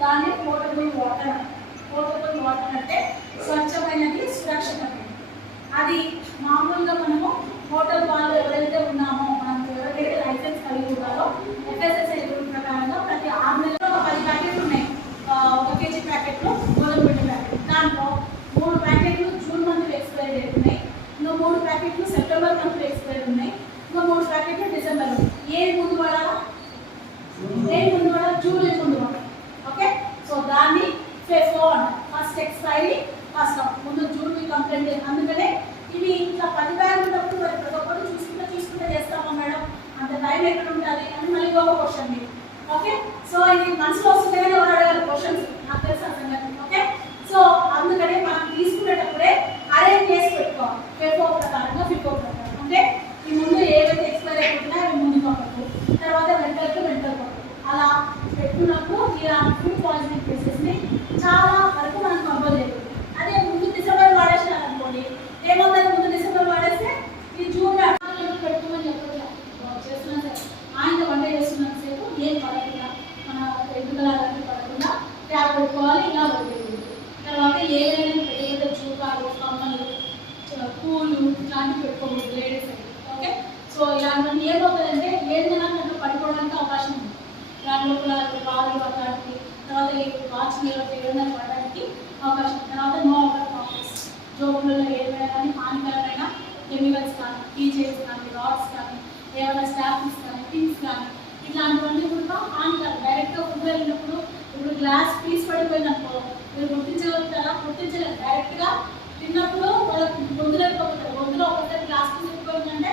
దాన్ని portable water. Portable water అంటే స్వచ్ఛమైనది, సురక్షితమైనది. అది మామూలుగా మనము హోటల్ వాళ్ళు ఎవరైతే ఉన్నామో, మనం ఎవరైతే లైసెన్స్ కలిగి ఉన్నారో FSSAI రూల్ ప్రకారంగా ప్రతి 6 నెలల్లో 10 ప్యాకెట్లు ఉన్నాయి. 1 kg ప్యాకెట్లు గోధుమ పిండి ప్యాకెట్. దాంట్లో 3 ప్యాకెట్లు జూన్ మంత్ ఎక్స్పైరీ డేట్ ఉన్నాయి, ఇంకో 3 ప్యాకెట్లు సెప్టెంబర్ మంత్ ఎక్స్పైరీ ఉన్నాయి, ఇంకో 3 ప్యాకెట్లు డిసెంబర్. ఏది ముందు పడాలా? జూలై ముందు పడాలి. ఓకే, సో దాన్ని FEFO అంటారు. ఫస్ట్ ఎక్స్పైరీ ఫస్ట్ ముందు జూన్ కంప్లైంట్. అందుకనే ఇవి ఇట్లా 10 బ్యాగ్ ఉన్నప్పుడు మరి ప్రతి ఒక్కరు చూసుకుంటే చేస్తామా మేడం, అంత టైం ఎక్కడ ఉంటుంది అని మళ్ళీ ఒక క్వశ్చన్ మీరు. ఓకే, సో ఇది మనసులో వస్తుంటే ఎవరు అడగాలి క్వశ్చన్స్, నాకు తెలుసు సంగతి. ఓకే, సో అందుకనే మనం తీసుకునేటప్పుడే అరేంజ్ చేసి పెట్టుకోవాలి. FEFO ప్రకారంగా FIFO ప్రకారం అంటే ఈ ముందు ఏవైతే ఎక్స్పైర్ అయిపోతున్నాయో అవి ముందు పక్కకు, తర్వాత వెంటల్ పక్కకు అలా పెట్టుకున్నప్పుడు ఇలాంటి ఫుడ్ పాయిజనింగ్ కేసెస్ని చాలా వరకు మనం కంట్రోల్ చేయలేదు. అదే ముందు డిసెంబర్ వాడేసినారనుకోండి, ఏమవుతుంది? ముందు డిసెంబర్ వాడేస్తే ఈ జూన్ పెట్టుకోమని చెప్పట్లేదు. చేస్తున్నా సరే ఆయన వంట చేస్తున్నంత సేపు ఏం పడకుండా మన ఎదుగుదలన్నీ పడకుండా ట్యాప్ పెట్టుకోవాలి. ఇలా పడుతుంది. తర్వాత ఏదైనా పెద్ద పెద్ద చూపాలు, కమ్మలు, పూలు ఇట్లాంటివి పెట్టుకోకూడదు లేడీస్ అయితే. ఓకే, సో ఇలాంటివన్నీ ఏమవుతుందంటే ఏదైనా దాంట్లో పడిపోవడానికి అవకాశం ఉంది. దాని లోపల బాగా అట్లాంటివి, తర్వాత వాచ్ ఏదైనా పడడానికి అవకాశం. తర్వాత నో అవర్ కాంప్లెక్స్ జోబులలో ఏమైనా కానీ హానికరమైన కెమికల్స్ కానీ, కీచైన్స్ కానీ, రాడ్స్ కానీ, ఏమైనా స్టాప్స్ కానీ, పిన్స్ కానీ ఇట్లాంటివన్నీ కూడా హానికరం. డైరెక్ట్గా ఫుడ్ వెళ్ళినప్పుడు ఇప్పుడు గ్లాస్ పీస్ పడిపోయిందనుకో మీరు గుర్తించగలుగుతారా? గుర్తించలేదు. డైరెక్ట్గా తిన్నప్పుడు వాళ్ళకి గొంతులో ఒకసారి గ్లాస్ పీస్ ఎక్కువైందంటే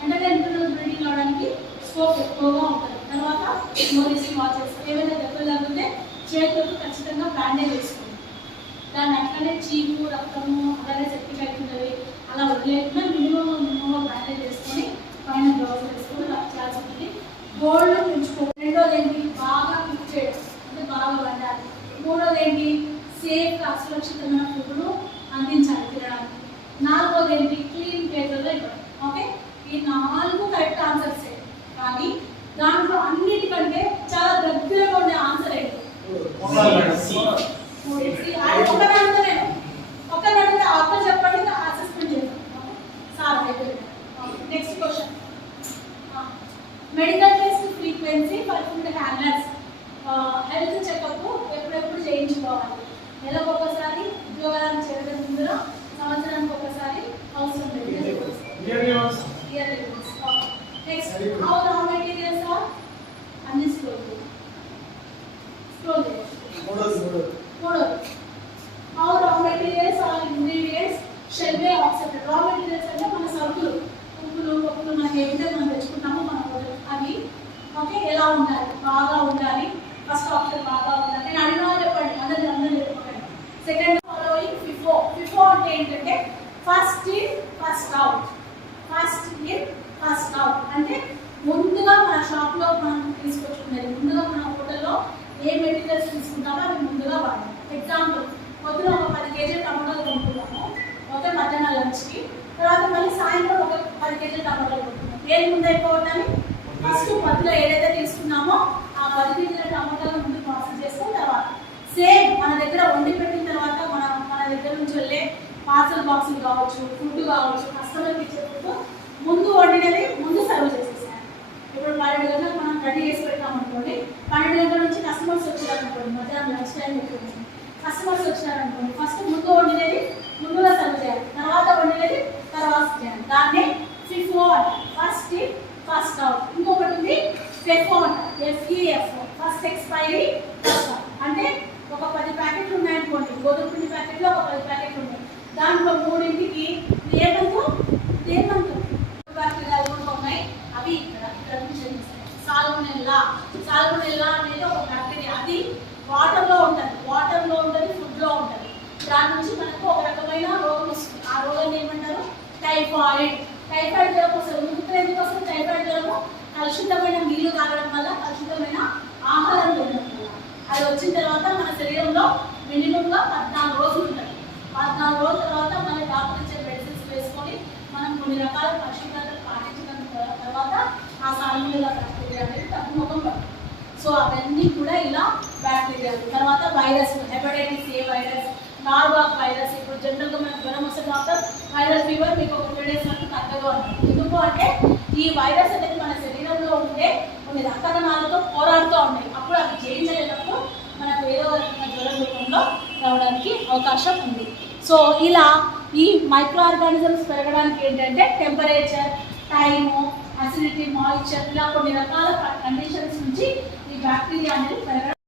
వెంటనే బ్లీడింగ్ అవడానికి స్కోప్ ఎక్కువగా ఉంటుంది. తర్వాత మోరీస్ వాచెస్ ఏవైనా దెబ్బలు తగ్గితే చేతులకు ఖచ్చితంగా బ్యాండేజ్ వేసుకోండి. దాన్ని అట్లనే చీము, రక్తము అలాగే సెప్టిక్ అవుతుంది అలా వదిలేకుండా మినిమం బ్యాండేజ్ వేసుకొని పైన గ్లౌజ్ వేసుకొని రక్ చేయాల్సి ఉంటుంది. గోల్డ్ పెంచుకోండి. రెండోది ఏంటి? బాగా కుక్ చేయడం, అంటే బాగా వండాలి. మూడోది ఏంటి? సేఫ్గా అసురక్షితమైన ఫుడ్ను అందించాలి తినడానికి. నాలుగోది ఏంటి? క్లీన్ ప్లేట్లలో ఇవ్వడం. ఓకే, ఈ 4 కరెక్ట్ ఆన్సర్సే. కానీ దాంట్లో అన్నిటికంటే చాలా దగ్గరగా ఉండే ఆన్సర్ ఏంటి? ఒకరిని అక్కడ చెప్పండి, అసెస్మెంట్ చేద్దాం. సార్ అయిపోయింది. Next question. Medical test frequency for food handlers. Health checkup ఎప్పుడెప్పుడు చేయించుకోవాలి? నెలకు ఒకసారి, ఉద్యోగాలను చేరడం ముందర, సంవత్సరానికి ఒకసారి, అవసరం లేదు. Next, how raw materials are అన్ని స్క్రోల్ మూడోది how raw materials are ingredients shall be accepted. Raw materials అంటే మన సరుకులు, ఉప్పులు, పప్పులు మనకి ఏదైతే మనం తెచ్చుకుంటామో అవి ఓకే ఎలా ఉండాలి? బాగా ఉండాలి. ఫస్ట్ ఆప్షన్ బాగా ఉండాలి. నేను అడిగిన చెప్పండి, అందరూ చెప్పండి. Second following FIFO. FIFO అంటే ఏంటంటే first in first out. First in first out అంటే ముందుగా మన షాప్లో మనం తీసుకొచ్చుకునేది, ముందుగా మన హోటల్లో ఏ మెటీరియల్స్ తీసుకుంటామో అవి ముందుగా వాడాలి. ఎగ్జాంపుల్, పొద్దున ఒక 10 kg టమాటాలు కొనుక్కుంటాము, ఓకే, మధ్యాహ్నం లంచ్కి. తర్వాత మళ్ళీ సాయంత్రం ఒక 10 kg టమాటాలు కొనుక్కుంటాం. ఏది ముందు అయిపోవటాన్ని? ఫస్ట్ మధ్యలో ఏదైతే తీసుకున్నామో ఆ 10 kg టమాటాలు ముందు ప్రాసెస్ చేసుకున్న తర్వాత సేమ్ మన దగ్గర వండి పెట్టిన తర్వాత మన దగ్గర నుంచి వెళ్ళే పార్సల్ బాక్సులు కావచ్చు, ఫుడ్ కావచ్చు, కస్టమర్కి ఇచ్చే ఫుడ్ ముందు వండినది ముందు సర్వ్ చేసేసాను. ఇప్పుడు 12 గంటలకు మనం రెడీ చేసి పెట్టాం అనుకోండి, 12 గంటల నుంచి కస్టమర్స్ వచ్చారనుకోండి, మధ్యాహ్నం లంచ్ టైం ఉంటుంది, కస్టమర్స్ వచ్చారనుకోండి, ఫస్ట్ ముందు వండినది ముందుగా సర్వ్ చేయాలి, తర్వాత వండినది తర్వాత చేయాలి. దాన్నే FIFO అంటారు. First in first out. ఇంకొకటి ఉంది FEFO అంటారు. FEFO first expiry first out. అంటే ఒక 10 ప్యాకెట్లు ఉన్నాయనుకోండి, గోధుమ పిండి ప్యాకెట్లో ఒక 10 ప్యాకెట్లు ఉన్నాయి. దాంట్లో 3ంటికి ఏమంతో బ్యాక్టీరియాలు కూడా ఉన్నాయి. అవి ఇక్కడ సాల్మొనెల్లా అనేది ఒక బ్యాక్టీరియా. అది వాటర్లో ఉంటుంది, ఫుడ్లో ఉంటుంది. దాని నుంచి మనకు ఒక రకమైన రోగం వస్తుంది. ఆ రోగాన్ని ఏమంటారు? టైఫాయిడ్ జ్వరం వస్తుంది. ముఖ్యంగా ఎందుకు వస్తుంది టైఫాయిడ్ జ్వరము? కలుషితమైన నీళ్లు తాగడం వల్ల, కలుషితమైన ఆహారం తినడం వల్ల. అది వచ్చిన తర్వాత మన శరీరంలో మినిమంగా 14 రోజులు ఉంటుంది. 14 రోజుల తర్వాత మన డాక్టర్ ఇచ్చే మెడిసిన్స్ వేసుకొని మనం కొన్ని రకాల పరిశుభ్రతలు పాటించిన తర్వాత ఆ సాల్మొనెల్లా బ్యాక్టీరియా అనేది తగ్గుముఖం పడుతుంది. సో అవన్నీ కూడా ఇలా బ్యాక్టీరియాలు. తర్వాత virus, hepatitis A virus, Norwalk virus. ఇప్పుడు జనరల్గా మనకు జ్వరం వస్తే డాక్టర్ వైరల్ ఫీవర్ మీకు ఒక 2 days వరకు తగ్గదు అంటారు. ఎందుకు అంటే ఈ వైరస్ అనేది మన శరీరంలో ఉండే కొన్ని రక్తకణాలతో పోరాడుతూ ఉన్నాయి. అప్పుడు అవి జయించలేనప్పుడు మనకు ఏదో రకమైన జ్వరం రూపంలో రావడానికి అవకాశం ఉంది. సో ఇలా ఈ మైక్రో ఆర్గానిజమ్స్ పెరగడానికి ఏంటంటే టెంపరేచర్, టైము, అసిడిటీ, మాయిశ్చర్ ఇలా కొన్ని రకాల కండిషన్స్ నుంచి ఈ బ్యాక్టీరియా అనేది పెరగడం